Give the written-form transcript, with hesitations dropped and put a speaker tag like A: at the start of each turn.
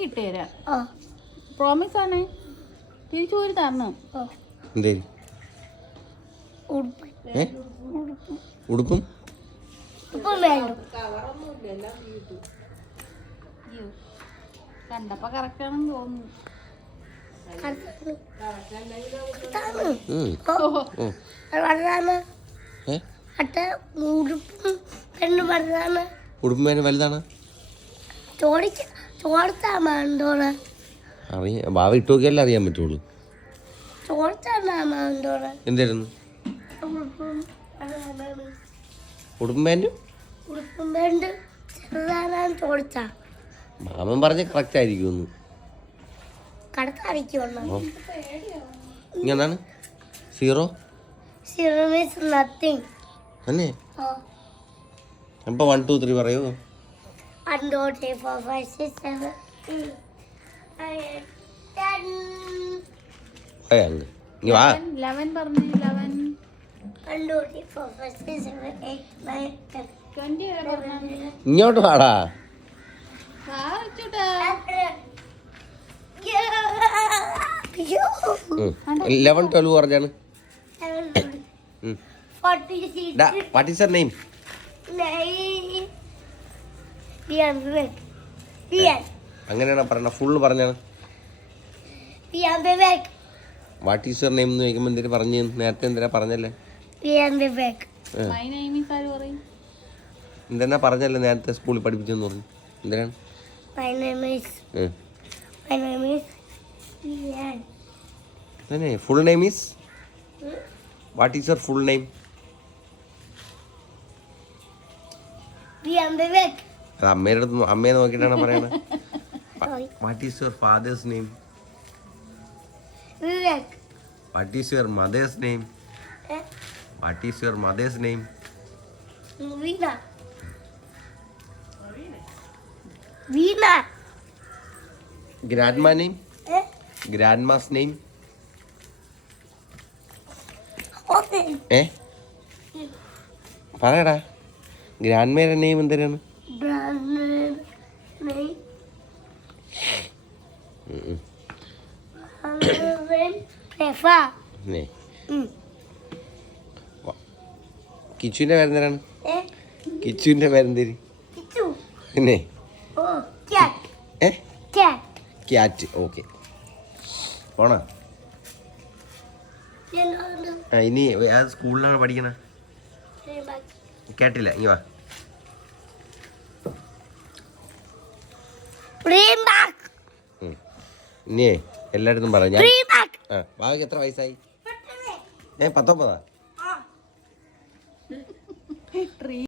A: ഇട്ടുതരാം. പ്രോമിസ് ആണ്. തിരിച്ചു പോയി തരണം.
B: ഉടുപ്പും
A: കണ്ടപ്പോ കറക്റ്റ് ആണെന്ന് തോന്നുന്നു.
B: ഉടുപ്പും പേരും വലുതാണ്. ഭാവ ഇട്ട് നോക്കിയല്ലേ അറിയാൻ പറ്റുള്ളൂ. എന്തായിരുന്നു ഉടുപ്പും പാൻറ്റും? മാമൻ പറഞ്ഞ കറക്റ്റ് ആയിരിക്കും. ഇങ്ങനെയാണ് സീറോ തന്നെ. അപ്പൊ 1 2 3 പറയൂ.
C: 1 2 3 4 5 6 7 8 10
A: 11 പറഞ്ഞു. 11
C: 1 2 3 4 5 6 7 8 9 10 20
B: ഇങ്ങോട്ട് പാടാ. 11 12 പറഞ്ഞാണ്. What is your name? അങ്ങനെയാണോ പറഞ്ഞ? ഫുള്ള് പറഞ്ഞാണ്. വാട്ട് ഈസ് യുവർ നെയിം എന്ന് ചോദിക്കുമ്പോൾ എന്തിനു പറഞ്ഞു? നേരത്തെ എന്തിനാ പറഞ്ഞല്ലേ? എന്തിനാ പറഞ്ഞല്ലേ നേരത്തെ സ്കൂളിൽ പഠിപ്പിച്ചെന്ന് പറഞ്ഞു? എന്തിനാണ്? Full name is what is your full name? അമ്മയുടെ അടുത്ത് അമ്മയെ നോക്കിയിട്ടാണ് പറയണത്. What is your father's name? What is your mother's name? What is your mother's name? Grandma name? Grandma's name? പറയടാ. ഗ്രാൻഡ്മയുടെ നെയിം എന്തിനാണ്? കിച്ചുവിന്റെ പേരെന്തിനാണ്? കിച്ചുവിന്റെ പേരെന്തേരി? പിന്നെ ക്യാറ്റ്. ഓക്കെ പോണ. ഇനി ഏത് സ്കൂളിലാണ് പഠിക്കണ? കേട്ടില്ല. ഇനി വാ. ഇനി എല്ലായിടത്തും പറയാം. ഞാൻ ഭാവിക്ക് എത്ര വയസ്സായി? 19.